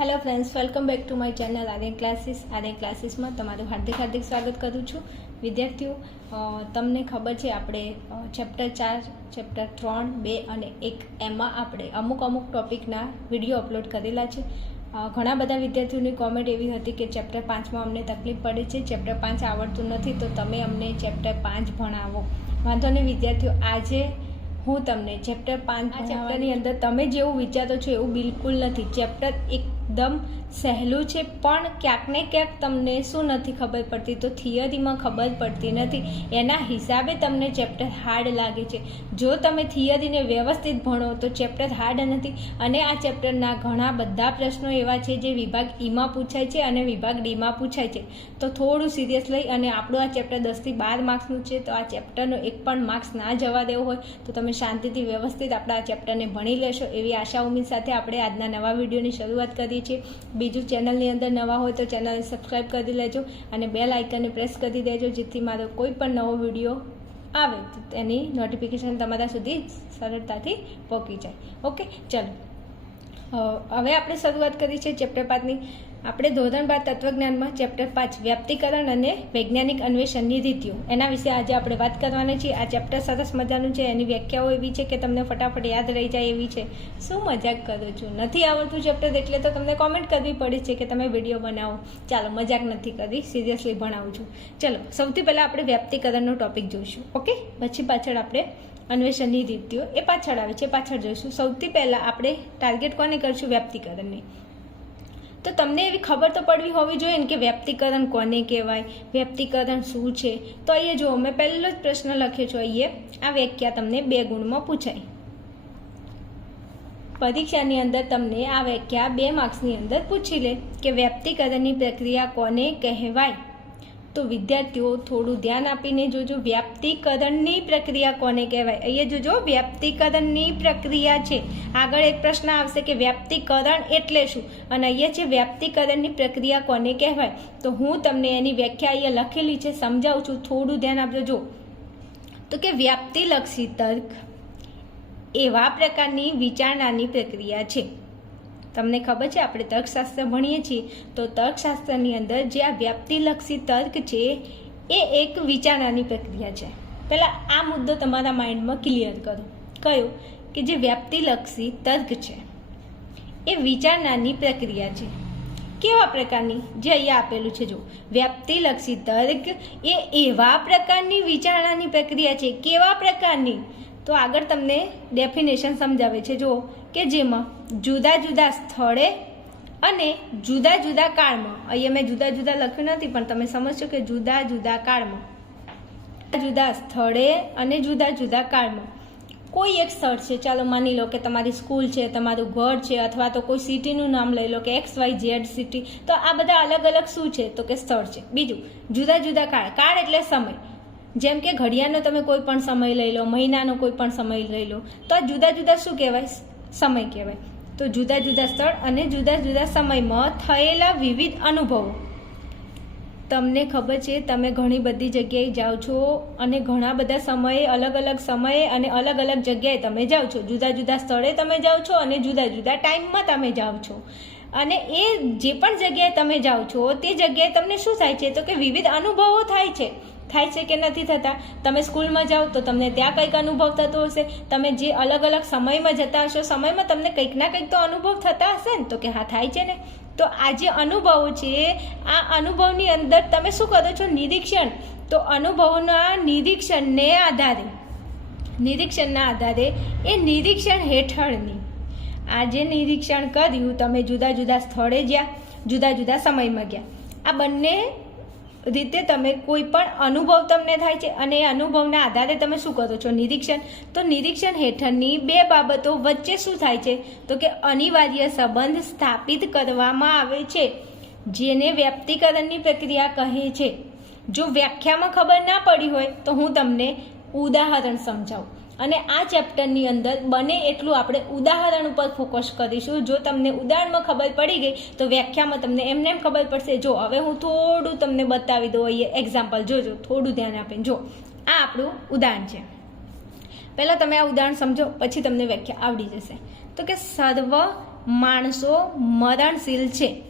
Hello friends welcome back to my channel Aryan classes Aryan ક્લાસીસમાં તમારું હાર્દિક હાર્દિક સ્વાગત કરું છું. વિદ્યાર્થીઓ તમને ખબર છે આપણે ચેપ્ટર ચાર ચેપ્ટર ત્રણ, બે અને એક એમાં આપણે અમુક અમુક ટોપિકના વીડિયો અપલોડ કરેલા છે. ઘણા બધા વિદ્યાર્થીઓની કોમેન્ટ એવી હતી કે ચેપ્ટર પાંચમાં અમને તકલીફ પડે છે ચેપ્ટર પાંચ આવડતું નથી, તો તમે અમને ચેપ્ટર પાંચ ભણાવો. વાંધો નહીં વિદ્યાર્થીઓ, આજે હું તમને ચેપ્ટર પાંચ ચેપ્ટરની અંદર તમે જેવું વિચારો છો એવું બિલકુલ નથી. ચેપ્ટર એકદમ સહેલું છે પણ ક્યાંક ને ક્યાંક તમને શું નથી ખબર પડતી? તો થિયરીમાં ખબર પડતી નથી. એના હિસાબે તમને ચેપ્ટર હાર્ડ લાગે છે. જો તમે થિયરીને વ્યવસ્થિત ભણો તો ચેપ્ટર હાર્ડ નથી. અને આ ચેપ્ટરના ઘણા બધા પ્રશ્નો એવા છે જે વિભાગ ઈમાં પૂછાય છે અને વિભાગ ડીમાં પૂછાય છે. તો થોડું સિરિયસ લઈ અને આપણું આ ચેપ્ટર દસથી બાર માર્ક્સનું છે. તો આ ચેપ્ટરનો એક પણ માર્ક્સ ના જવા દેવો હોય તો તમે શાંતિથી વ્યવસ્થિત આપણા ચેપ્ટરને ભણી લેશો એવી આશા ઉમીદ સાથે આપણે આજના નવા વિડીયોની શરૂઆત કરીએ છીએ. બીજું ચેનલની અંદર નવા હોય તો ચેનલને સબસ્ક્રાઈબ કરી લેજો અને બેલ આઇકનને પ્રેસ કરી દેજો જેથી મારો કોઈ પણ નવો વીડિયો આવે તો તેની નોટિફિકેશન તમારા સુધી સરળતાથી પહોંચી જાય. ઓકે, ચલો. હવે આપણે શરૂઆત કરી છે ચેપ્ટર પાંચની આપણે ધોરણ બાર તત્વજ્ઞાનમાં ચેપ્ટર પાંચ, વ્યાપ્તિકરણ અને વૈજ્ઞાનિક અન્વેષણની રીતિઓ એના વિશે આજે આપણે વાત કરવાના છીએ. આ ચેપ્ટર સરસ મજાનું છે. એની વ્યાખ્યાઓ એવી છે કે તમને ફટાફટ યાદ રહી જાય એવી છે. શું મજાક કરું છું? નથી આવડતું ચેપ્ટર એટલે તો તમને કોમેન્ટ કરવી પડે છે કે તમે વીડિયો બનાવો. ચાલો, મજાક નથી કરી સિરિયસલી ભણાવું છું. ચલો, સૌથી પહેલાં આપણે વ્યાપ્તિકરણનો ટોપિક જોઈશું. ઓકે પછી પાછળ આપણે અન્વેષણની રીતિઓ એ પાછળ આવે છે. પાછળ જોઈશું. સૌથી પહેલાં આપણે ટાર્ગેટ કોને કરશું? વ્યાપ્તિકરણની. તો તમને એવી ખબર તો પડવી હોવી જોઈએ ને કે વ્યક્તિકરણ કોને કહેવાય, વ્યક્તિકરણ શું છે? તો અહીંયા જુઓ, મેં પહેલો જ પ્રશ્ન લખ્યો છું અહીંયા. આ વ્યાખ્યા તમને બે ગુણમાં પૂછાય. પરીક્ષાની અંદર તમને આ વ્યાખ્યા બે માર્ક્સની અંદર પૂછી લે કે વ્યક્તિકરણની પ્રક્રિયા કોને કહેવાય? તો વિદ્યાર્થીઓ થોડું ધ્યાન આપીને જોજો. વ્યાપ્તિકરણની પ્રક્રિયા કોને કહેવાય? અહીંયા જોજો, વ્યાપ્તિકરણની પ્રક્રિયા છે. આગળ એક પ્રશ્ન આવશે કે વ્યાપ્તિકરણ એટલે શું? અને અહીંયા છે વ્યાપ્તિકરણની પ્રક્રિયા કોને કહેવાય? તો હું તમને એની વ્યાખ્યા અહીંયા લખેલી છે, સમજાવું છું. થોડું ધ્યાન આપજો. જો, તો કે વ્યાપ્તિલક્ષી તર્ક એવા પ્રકારની વિચારણાની પ્રક્રિયા છે. તમને ખબર છે, આપણે તર્કશાસ્ત્ર ભણીએ છીએ. તો તર્કશાસ્ત્રની અંદર જે આ વ્યાપ્તિલક્ષી તર્ક છે, એ એક વિચારણાની પ્રક્રિયા છે. પહેલાં આ મુદ્દો તમારા માઇન્ડમાં ક્લિયર કરો. કયો? કે જે વ્યાપ્તિલક્ષી તર્ક છે, એ વિચારણાની પ્રક્રિયા છે. કેવા પ્રકારની? જે અહીંયા આપેલું છે, જો. વ્યાપ્તિલક્ષી તર્ક એ એવા પ્રકારની વિચારણાની પ્રક્રિયા છે. કેવા પ્રકારની? તો આગળ તમને ડેફિનેશન સમજાવે છે, જો. કે જેમાં જુદા જુદા સ્થળે અને જુદા જુદા કાળમાં, અહીંયા મેં જુદા જુદા લખ્યું નથી, પણ તમે સમજશો કે જુદા જુદા કાળમાં, જુદા સ્થળે અને જુદા જુદા કાળમાં. કોઈ એક સ્થળ છે, ચાલો માની લો કે તમારી સ્કૂલ છે, તમારું ઘર છે, અથવા તો કોઈ સિટીનું નામ લઈ લો કે એક્સ વાય ઝેડ સિટી, તો આ બધા અલગ અલગ શું છે? તો કે સ્થળ છે. બીજું, જુદા જુદા કાળ. કાળ એટલે સમય. જેમ કે ઘડિયાળનો તમે કોઈ પણ સમય લઈ લો, મહિનાનો કોઈ પણ સમય લઈ લો, તો જુદા જુદા શું કહેવાય? સમય કહેવાય. તો જુદા જુદા સ્થળ અને જુદા જુદા સમયમાં થયેલા વિવિધ અનુભવો. તમને ખબર છે, તમે ઘણી બધી જગ્યાએ જાઓ છો અને ઘણા બધા સમયે અલગ અલગ સમયે અને અલગ અલગ જગ્યાએ તમે જાઓ છો. જુદા જુદા સ્થળે તમે જાઓ છો અને જુદા જુદા ટાઈમમાં તમે જાઓ છો. અને એ જે પણ જગ્યાએ તમે જાઓ છો, તે જગ્યાએ તમને શું થાય છે? તો કે વિવિધ અનુભવો થાય છે. થાય છે કે નથી થતા, તમે સ્કૂલમાં જાઓ તો તમને ત્યાં કંઈક અનુભવ થતો હશે. તમે જે અલગ અલગ સમયમાં જતા હશો, સમયમાં તમને કંઈક ના કંઈક તો અનુભવ થતા હશે ને? તો કે હા, થાય છે ને? તો આ જે અનુભવો છે, આ અનુભવની અંદર તમે શું કરો છો? નિરીક્ષણ. તો અનુભવોના નિરીક્ષણને આધારે, નિરીક્ષણના આધારે એ નિરીક્ષણ હેઠળની આ જે નિરીક્ષણ કર્યું, તમે જુદા જુદા સ્થળે ગયા, જુદા જુદા સમયમાં ગયા. આ બંને રીતે તમે કોઈ પણ અનુભવ તમને થાય છે અને એ અનુભવના આધારે તમે શું કરો છો? નિરીક્ષણ. તો નિરીક્ષણ હેઠળની બે બાબતો વચ્ચે શું થાય છે? તો કે અનિવાર્ય સંબંધ સ્થાપિત કરવામાં આવે છે, જેને વ્યક્તિકરણની પ્રક્રિયા કહે છે. જો વ્યાખ્યામાં ખબર ના પડી હોય તો હું તમને ઉદાહરણ સમજાવું. અને આ ચેપ્ટરની અંદર બને એટલું આપણે ઉદાહરણ ઉપર ફોકસ કરીશું. જો તમને ઉદાહરણમાં ખબર પડી ગઈ, તો વ્યાખ્યામાં તમને એમને એમ ખબર પડશે, જો, હવે હું થોડું તમને બતાવી દઉં, અહીંયા એક્ઝામ્પલ જોજો, થોડું ધ્યાન આપીને. જો, આ આપણું ઉદાહરણ છે. પહેલાં તમે આ ઉદાહરણ સમજો, પછી તમને વ્યાખ્યા આવડી જશે. તો કે, સર્વ માણસો મરણશીલ છે.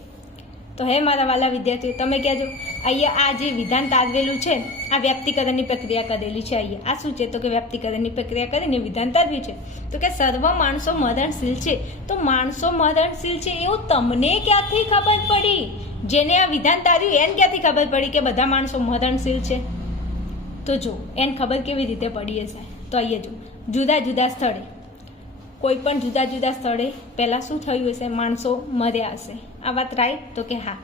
તો હે મારા વાલા વિદ્યાર્થીઓ, તમે કહેજો, અહીંયા આ જે વિધાન તારવેલું છે, આ વ્યક્તિકરણની પ્રક્રિયા કરેલી છે અહીંયા. આ શું છે? તો કે વ્યક્તિકરણની પ્રક્રિયા કરીને વિધાન તારવ્યું છે. તો કે સર્વ માણસો મરણશીલ છે. તો માણસો મરણશીલ છે એવું તમને ક્યાંથી ખબર પડી? જેને આ વિધાન તાર્યું, એને ક્યાંથી ખબર પડી કે બધા માણસો મરણશીલ છે? તો જો, એને ખબર કેવી રીતે પડી હશે? તો અહીંયા જો, જુદા જુદા સ્થળે કોઈ પણ જુદા જુદા સ્થળે પહેલાં શું થયું હશે? માણસો મર્યા હશે. આ વાત રાઈટ તો કે હા.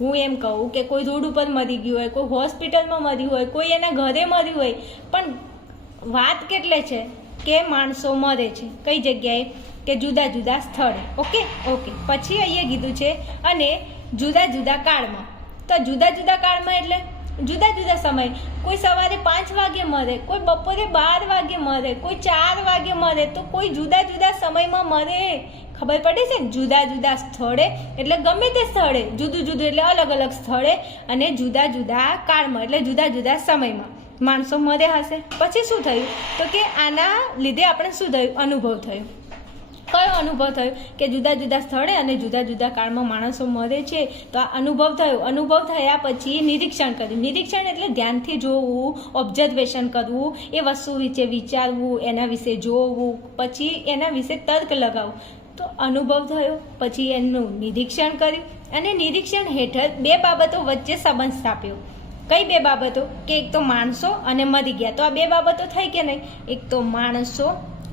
હું એમ કહું કે કોઈ રોડ ઉપર મરી ગયું હોય, કોઈ હોસ્પિટલમાં મર્યું હોય, કોઈ એના ઘરે મર્યું હોય, પણ વાત કેટલે છે કે માણસો મરે છે કઈ જગ્યાએ? કે જુદા જુદા સ્થળે. ઓકે? ઓકે. પછી અહીંયા કીધું છે અને જુદા જુદા કાળમાં. તો જુદા જુદા કાળમાં એટલે? જુદા જુદા સમય. કોઈ સવારે પાંચ વાગે મરે, કોઈ બપોરે બાર વાગે મરે, કોઈ ચાર વાગે મરે, તો કોઈ જુદા જુદા સમયમાં મરે. ખબર પડે છે જુદા જુદા સ્થળે, એટલે ગમે તે સ્થળે, જુદું જુદું એટલે અલગ અલગ સ્થળે અને જુદા જુદા કાળમાં, એટલે જુદા જુદા સમયમાં. માણસો મરે હશે. પછી શું થયું? તો કે આના લીધે આપણે શું થયું? અનુભવ થયો. કયો અનુભવ થયો કે જુદા જુદા સ્થળે અને જુદા જુદા કાળમાં માણસો મરે છે? તો આ અનુભવ થયો. અનુભવ થયા પછી નિરીક્ષણ કર્યું. નિરીક્ષણ એટલે ધ્યાનથી જોવું ઓબ્ઝર્વેશન કરવું, એ વસ્તુ વિશે વિચારવું, એના વિશે જોવું, પછી એના વિશે તર્ક લગાવવું. તો અનુભવ થયો, પછી એનું નિરીક્ષણ કર્યું અને નિરીક્ષણ હેઠળ બે બાબતો વચ્ચે સંબંધ સ્થાપ્યો. કઈ બે બાબતો? કે એક તો માણસો અને મરી ગયા. તો આ બે બાબતો થઈ કે નહીં? એક તો માણસો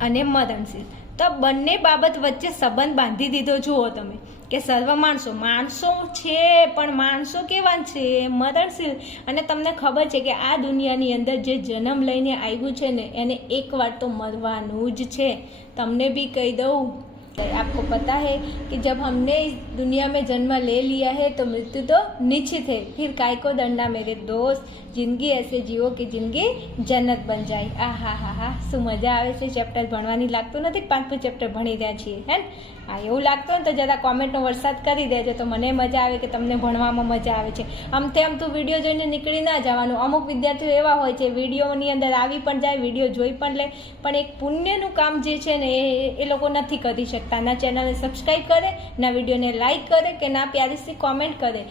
અને મરણશીલ. તો બંને બાબત વચ્ચે સંબંધ બાંધી દીધો. જુઓ તમે કે સર્વ માણસો માણસો છે, પણ માણસો કેવા છે? મરણશીલ. અને તમને ખબર છે કે આ દુનિયાની અંદર જે જન્મ લઈને આવ્યું છે ને, એને એકવાર તો મરવાનું જ છે. તમને બી કહી દઉં आपको पता है कि जब हमने इस दुनिया में जन्म ले लिया है तो मृत्यु तो निश्चित है फिर काय को डरना मेरे दोस्त જિંદગી એસે જીવો કે જિંદગી જન્નત બન જાય આ હા હા હા શું મજા આવે છે ચેપ્ટર ભણવાની લાગતું નથી પાંચમું ચેપ્ટર ભણી રહ્યા છીએ હે ને હા એવું લાગતું ને તો જરા કોમેન્ટનો વરસાદ કરી દેજો તો મને મજા આવે કે તમને ભણવામાં મજા આવે છે આમ તેમ તું વિડીયો જોઈને નીકળી ના જવાનું અમુક વિદ્યાર્થીઓ એવા હોય છે વિડીયોની અંદર આવી પણ જાય વિડીયો જોઈ પણ લે પણ એક પુણ્યનું કામ જે છે ને એ એ લોકો નથી કરી શકતા ના ચેનલને સબસ્ક્રાઈબ કરે, ના વિડીયોને લાઇક કરે કે ના પ્યારીસી કોમેન્ટ કરે.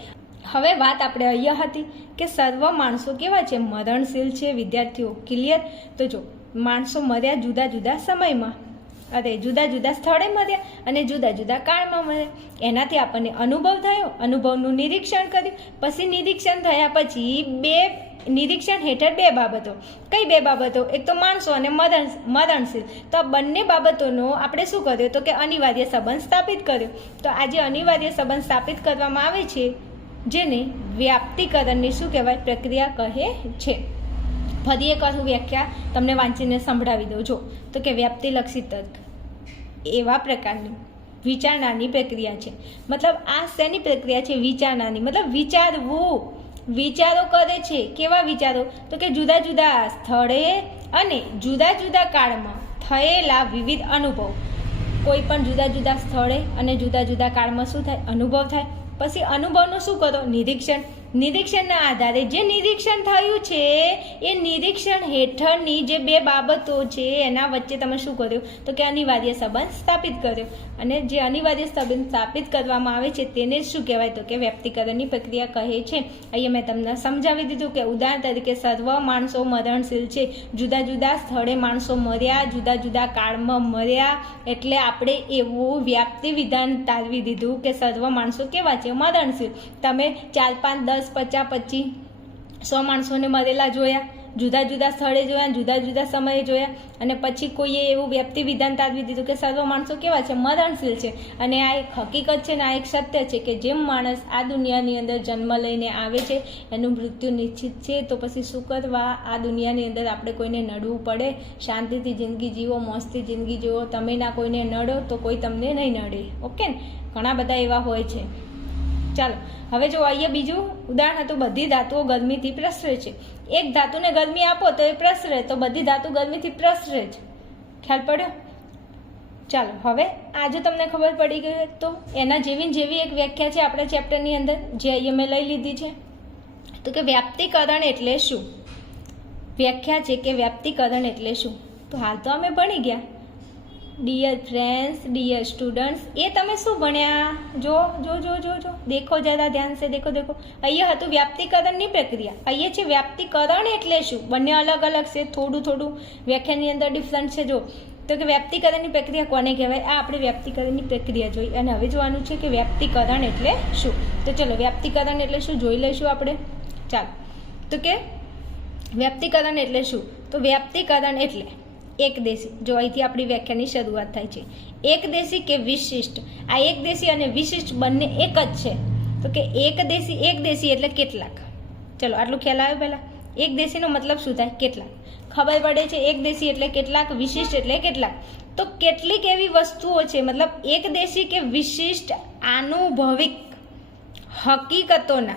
હવે વાત આપણે અહીંયા હતી કે સર્વ માણસો કેવા છે? મરણશીલ છે વિદ્યાર્થીઓ. ક્લિયર તો જો, માણસો મર્યા જુદા જુદા સમયમાં. અરે જુદા જુદા સ્થળે મળ્યા અને જુદા જુદા કાળમાં મળ્યા. એનાથી આપણને અનુભવ થયો. અનુભવનું નિરીક્ષણ કર્યું. પછી નિરીક્ષણ થયા પછી બે નિરીક્ષણ હેઠળ બે બાબતો. કઈ બે બાબતો? એક તો માણસો અને મરણ, મરણશીલ. તો આ બંને બાબતોનો આપણે શું કર્યો? તો કે અનિવાર્ય સંબંધ સ્થાપિત કર્યો. તો આજે અનિવાર્ય સંબંધ સ્થાપિત કરવામાં આવે છે, જેને વ્યાપ્તિકરણની શું કહેવાય? પ્રક્રિયા કહે છે. ફરી એક વાર હું વ્યાખ્યા તમને વાંચીને સંભળાવી દઉં. જો, તો કે વ્યાપ્તિલક્ષી તર્ક. એવા પ્રકારની વિચારણાની પ્રક્રિયા છે. મતલબ આ શેની પ્રક્રિયા છે? વિચારણાની. મતલબ વિચારવું. વિચારો કરે છે. કેવા વિચારો? તો કે જુદા જુદા સ્થળે અને જુદા જુદા કાળમાં થયેલા વિવિધ અનુભવ. કોઈ પણ જુદા જુદા સ્થળે અને જુદા જુદા કાળમાં શું થાય? અનુભવ થાય. પછી અનુભવનું શું કરો? નિરીક્ષણ. નિરીક્ષણના આધારે જે નિરીક્ષણ થયું છે, એ નિરીક્ષણ હેઠળની જે બે બાબતો છે, એના વચ્ચે તમે શું કર્યું? તો કે અનિવાર્ય સંબંધ સ્થાપિત કર્યો. અને જે અનિવાર્ય સંબંધ સ્થાપિત કરવામાં આવે છે, તેને શું કહેવાય? તો કે વ્યક્તિકરણની પ્રક્રિયા કહે છે. અહીંયા મેં તમને સમજાવી દીધું કે ઉદાહરણ તરીકે સર્વ માણસો મરણશીલ છે. જુદા જુદા સ્થળે માણસો મર્યા, જુદા જુદા કાળમાં મર્યા. એટલે આપણે એવું વ્યાપ્તિ વિધાન તારવી દીધું કે સર્વ માણસો કેવા છે? મરણશીલ. તમે ચાર પાંચ દસ પચાસ, પચીસ, સો માણસોને મરેલા જોયા, જુદા જુદા સ્થળે જોયા, જુદા જુદા સમયે જોયા અને પછી કોઈએ એવું વ્યક્તિ વિધાન તારવી દીધું કે સર્વ માણસો કેવા છે? મરણશીલ છે. અને આ એક હકીકત છે ને, આ એક સત્ય છે કે જેમ માણસ આ દુનિયાની અંદર જન્મ લઈને આવે છે, એનું મૃત્યુ નિશ્ચિત છે, તો પછી શું કરવા? આ દુનિયાની અંદર આપણે કોઈને નડવું પડે? શાંતિથી જિંદગી જીવો મોજથી જિંદગી જીવો. તમે ના કોઈને નડો તો કોઈ તમને નહીં નડે. ઓકે ને? ઘણા બધા એવા હોય છે. ચાલો, હવે જો અહીંયા બીજું. ઉદાહરણ હતું બધી ધાતુઓ ગરમીથી પ્રસરે છે. એક ધાતુને ગરમી આપો તો એ પ્રસરે, તો બધી ધાતુ ગરમીથી પ્રસરે જ. ખ્યાલ પડ્યો? ચાલો, હવે આ જો તમને ખબર પડી ગઈ તો એના જેવી જેવી એક વ્યાખ્યા છે આપણા ચેપ્ટરની અંદર, જે અહીં મેં લઈ લીધી છે. તો કે વ્યાપ્તિકરણ એટલે શું? વ્યાખ્યા છે કે વ્યાપ્તિકરણ એટલે શું? તો હાલ તો અમે ભણી ગયા. ડિયર ફ્રેન્ડ્સ ડિયર સ્ટુડન્ટ્સ એ તમે શું ભણ્યા? જો જો જો જો જો. દેખો જરા ધ્યાન સે, દેખો દેખો. અહીંયા હતું વ્યાપ્તિકરણની પ્રક્રિયા. અહીંયા છે વ્યાપ્તિકરણ એટલે શું? બંને અલગ અલગ છે, થોડું થોડું. વ્યાખ્યાની અંદર ડિફરન્ટ છે, જો. તો કે વ્યાપ્તિકરણની પ્રક્રિયા કોને કહેવાય? આ આપણે વ્યાપ્તિકરણની પ્રક્રિયા જોઈ. અને હવે જોવાનું છે કે વ્યાપ્તિકરણ એટલે શું? તો ચલો, વ્યાપ્તિકરણ એટલે શું? જોઈ લઈશું આપણે. ચાલો. તો કે, વ્યાપ્તિકરણ એટલે શું? તો વ્યાપ્તિકરણ એટલે એક દેશી, જો અહીંથી આપણી વ્યાખ્યાની શરૂઆત થાય છે. એક દેશી કે વિશિષ્ટ? આ એક દેશી અને વિશિષ્ટ બંને એક જ છે. તો કે એક દેશી એક દેશી એટલે કેટલાક? ચલો, આટલું ખ્યાલ આવ્યો પહેલાં. એક દેશીનો મતલબ શું થાય? કેટલાક. ખબર પડે છે એક દેશી એટલે કેટલાક, વિશિષ્ટ એટલે કેટલાક. તો કેટલીક એવી વસ્તુઓ છે, મતલબ એક દેશી કે વિશિષ્ટ આનુભવિક હકીકતોના?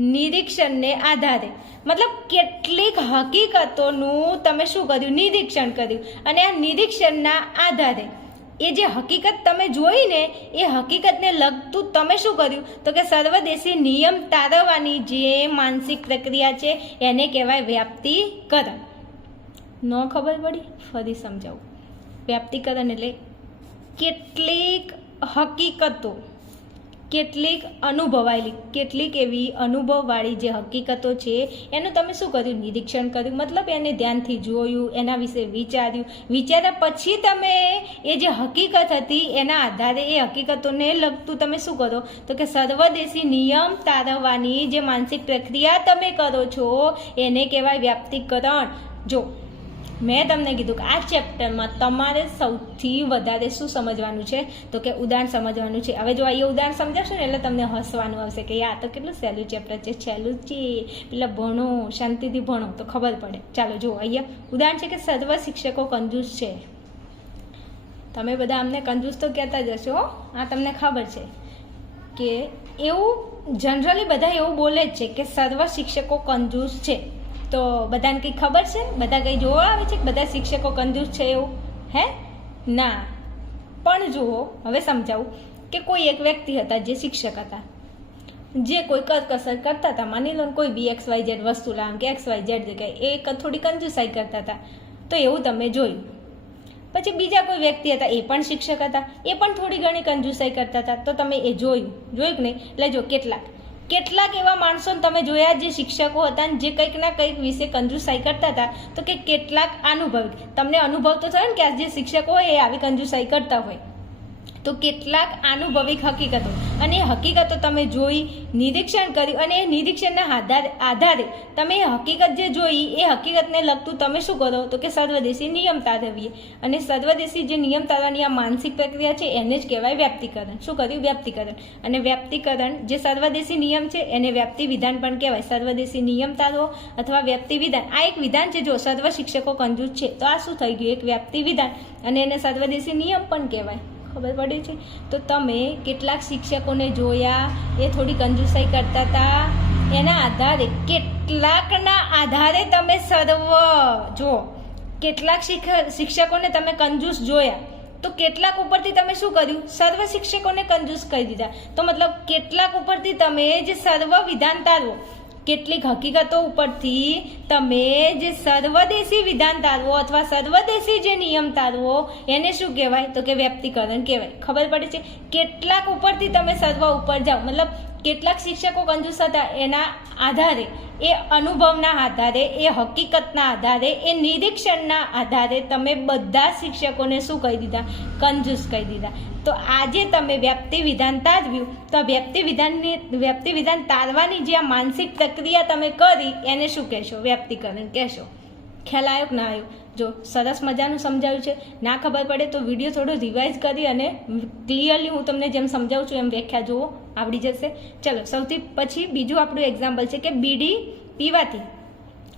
નિરીક્ષણને આધારે. મતલબ કેટલીક હકીકતોનું તમે શું કર્યું? નિરીક્ષણ કર્યું. અને આ નિરીક્ષણના આધારે. એ જે હકીકત તમે જોઈ ને, એ હકીકતને લગતું તમે શું કર્યું? તો કે સર્વદેશી નિયમ તારવવાની જે માનસિક પ્રક્રિયા છે, એને કહેવાય વ્યાપ્તિકરણ. ન ખબર પડી? ફરી સમજાવું. વ્યાપ્તિકરણ એટલે કેટલીક હકીકતો કેટલીક અનુભવાયેલી, કેટલીક એવી અનુભવવાળી જે હકીકતો છે, એનું તમે શું કર્યું? નિરીક્ષણ કર્યું? મતલબ એને ધ્યાનથી જોયું, એના વિશે વિચાર્યું. વિચાર્યા પછી તમે એ જે હકીકત હતી, એના આધારે એ હકીકતોને લગતું તમે શું કરો? તો કે સર્વદેશી નિયમ તારવવાની જે માનસિક પ્રક્રિયા તમે કરો છો, એને કહેવાય વ્યાપ્તિકરણ. જો મેં તમને કીધું કે આ ચેપ્ટરમાં તમારે સૌથી વધારે શું સમજવાનું છે? તો કે ઉદાહરણ સમજવાનું છે. હવે જો અહીંયા ઉદાહરણ સમજાવશો ને એટલે તમને હસવાનું આવશે કે આ તો કેટલું સહેલું ચેપ્ટર છે. સહેલું છે. એટલે ભણો, શાંતિથી ભણો, તો ખબર પડે. ચાલો જુઓ, અહીંયા ઉદાહરણ છે કે સર્વ શિક્ષકો કંજૂસ છે. તમે બધા અમને કંજૂસ તો કહેતા જ હશો. આ તમને ખબર છે કે એવું જનરલી બધા એવું બોલે જ છે કે સર્વ શિક્ષકો કંજૂસ છે. તો બધાને કંઈ ખબર છે? બધા કંઈ જોવા આવે છે કે બધા શિક્ષકો કંજૂસ છે એવું? હે? ના. પણ જુઓ, હવે સમજાવું કે કોઈ એક વ્યક્તિ હતા જે શિક્ષક હતા. જે કોઈ કરકસર કરતા હતા. માની લો કોઈ બી એક્સ વાય ઝેડ વસ્તુ લાવ કે એક્સ વાય ઝેડ જગ્યાએ એ થોડી કંજુસાઈ કરતા હતા. તો એવું તમે જોયું. પછી બીજા કોઈ વ્યક્તિ હતા, એ પણ શિક્ષક હતા. એ પણ થોડી ઘણી કંજુસાઈ કરતા હતા. તો તમે એ જોયું. જોયું કે નહીં? એટલે જો કેટલાક કેટલાક એવા માણસોને તમે જોયા જે શિક્ષકો હતા ને જે કંઈક ના કંઈક વિશે કંજુસાઈ કરતા હતા, તો કે કેટલાક અનુભવ. તમને અનુભવ તો થયો ને કે આ જે શિક્ષકો હોય એ આવી કંજુસાઈ કરતા હોય? તો કેટલાક આનુભવિક હકીકતો. અને હકીકતો તમે જોઈ, નિરીક્ષણ કર્યું અને એ નિરીક્ષણના આધારે આધારે તમે હકીકત જે જોઈ, એ હકીકતને લગતું તમે શું કરો? તો કે સર્વદેશી નિયમ તારવીએ. અને સર્વદેશી જે નિયમ તારવાની આ માનસિક પ્રક્રિયા છે, એને જ કહેવાય વ્યાપ્તિકરણ શું કર્યું? વ્યાપ્તિકરણ અને વ્યાપ્તિકરણ જે સર્વદેશી નિયમ છે, એને વ્યાપ્તિ વિધાન પણ કહેવાય. સર્વદેશી નિયમ તારવો અથવા વ્યાપ્તિ વિધાન આ એક વિધાન છે, જો સર્વ શિક્ષકો કંજૂસ છે, તો આ શું થઈ ગયું? એક વ્યાપ્તિ વિધાન અને એને સર્વદેશી નિયમ પણ કહેવાય. ખબર પડે છે? તો તમે કેટલાક શિક્ષકોને જોયા, એ થોડી કંજુસાઈ કરતા હતા એના આધારે કેટલાકના આધારે તમે સર્વ, જો, કેટલાક શિક્ષ- શિક્ષકોને તમે કંજૂસ જોયા, તો કેટલાક ઉપરથી તમે શું કર્યું? સર્વ શિક્ષકોને કંજૂસ કરી દીધા. તો મતલબ કેટલાક ઉપરથી તમે જે સર્વ વિધાન તારવો. કેટલીક હકીકતો ઉપરથી તમે જે સર્વદેશી વિધાન તારવો અથવા સર્વદેશી જે નિયમ તારવો, એને શું કહેવાય? તો કે વ્યક્તિકરણ કહેવાય. ખબર પડે છે? કેટલાક ઉપરથી તમે સર્વ ઉપર જાઓ. મતલબ કેટલાક શિક્ષકો કંજૂસ હતા એના આધારે, એ અનુભવના આધારે, એ હકીકતના આધારે, એ નિરીક્ષણના આધારે તમે બધા શિક્ષકોને શું કહી દીધા? કંજૂસ કહી દીધા. તો આજે તમે વ્યક્તિ વિધાન તારવ્યું તો વ્યક્તિ વિધાનની વ્યક્તિ વિધાન તારવાની જે આ માનસિક પ્રક્રિયા તમે કરી, એને શું કહેશો? વ્યક્તિકરણ કહેશો. ખ્યાલ ના આવ્યો? જો સરસ મજાનું સમજાવ્યું છે. ના ખબર પડે તો વીડિયો થોડો રિવાઇઝ કરી અને ક્લિયરલી હું તમને જેમ સમજાવું છું એમ વ્યાખ્યા જુઓ. આવડી જશે. ચલો, સૌથી પછી બીજું આપણું એક્ઝામ્પલ છે કે બીડી પીવાથી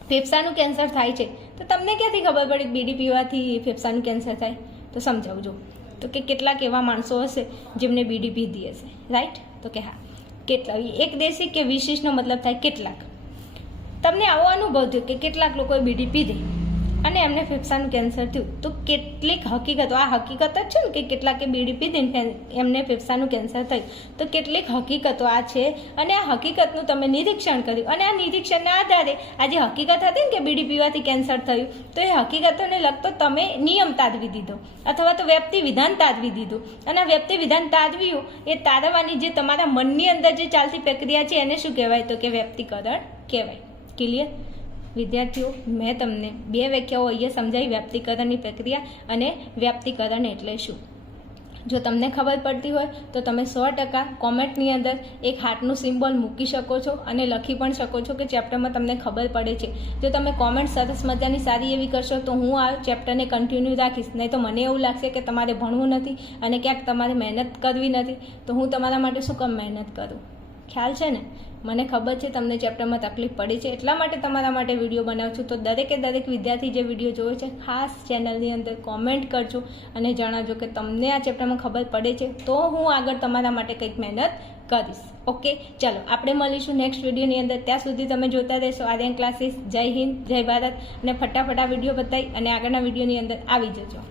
ફેફસાનું કેન્સર થાય છે. તો તમને ક્યાંથી ખબર પડી બીડી પીવાથી ફેફસાનું કેન્સર થાય? તો સમજાવજો તો કે કેટલાક એવા માણસો હશે જેમને બીડી પીધી હશે. રાઈટ તો કે હા. કેટલા, એક દેશી કે વિશેષનો મતલબ થાય કેટલાક. તમને આવો અનુભવ થયો કે કેટલાક લોકોએ બીડી પીધી? અને એમને ફેફસાનું કેન્સર થયું. તો કેટલીક હકીકતો, આ હકીકત જ છે ને કે કેટલાકે બીડી પીધીને એમને ફેફસાનું કેન્સર થયું તો કેટલીક હકીકતો આ છે અને આ હકીકતનું તમે નિરીક્ષણ કર્યું. અને આ નિરીક્ષણના આધારે આ જે હકીકત હતી ને કે બીડી પીવાથી કેન્સર થયું, તો એ હકીકતોને લગતો તમે નિયમ તાદવી દીધો. અથવા તો વ્યક્તિ વિધાન તાદવી દીધું. અને આ વ્યક્તિ વિધાન તાદવ્યું એ તારવવાની જે તમારા મનની અંદર જે ચાલતી પ્રક્રિયા છે એને શું કહેવાય તો કે વ્યક્તિકરણ કહેવાય. ક્લિયર વિદ્યાર્થીઓ, મેં તમને બે વ્યાખ્યાઓ અહીંયા સમજાવી, વ્યાપ્તિકરણની પ્રક્રિયા અને વ્યાપ્તિકરણ એટલે શું? જો તમને ખબર પડતી હોય, તો તમે સો ટકા કોમેન્ટની અંદર એક હાર્ટનું સિમ્બોલ મૂકી શકો છો અને લખી પણ શકો છો કે ચેપ્ટરમાં તમને ખબર પડે છે. જો તમે કોમેન્ટ સરસ મજાની સારી એવી કરશો, તો હું આ ચેપ્ટરને કન્ટિન્યુ રાખીશ. નહીં તો મને એવું લાગશે કે તમારે ભણવું નથી અને ક્યાંક તમારે મહેનત કરવી નથી. તો હું તમારા માટે શું કમ મહેનત કરું? ખ્યાલ છે ને? મને ખબર છે, તમને ચેપ્ટરમાં તકલીફ પડી છે, એટલા માટે તમારા માટે વીડિયો બનાવું છું. તો દરેકે દરેક વિદ્યાર્થી જે વીડિયો જોવે છે, ખાસ ચેનલની અંદર કોમેન્ટ કરજો અને જણાવજો કે તમને આ ચેપ્ટરમાં ખબર પડે છે. તો હું આગળ તમારા માટે કંઈક મહેનત કરીશ. ઓકે ચાલો, આપણે મળીશું નેક્સ્ટ વિડીયોની અંદર. ત્યાં સુધી તમે જોતા રહેશો. આર્યન ક્લાસીસ જય હિન્દ, જય ભારત. અને ફટાફટ વીડિયો બતાવી અને આગળના વિડીયોની અંદર આવી જજો.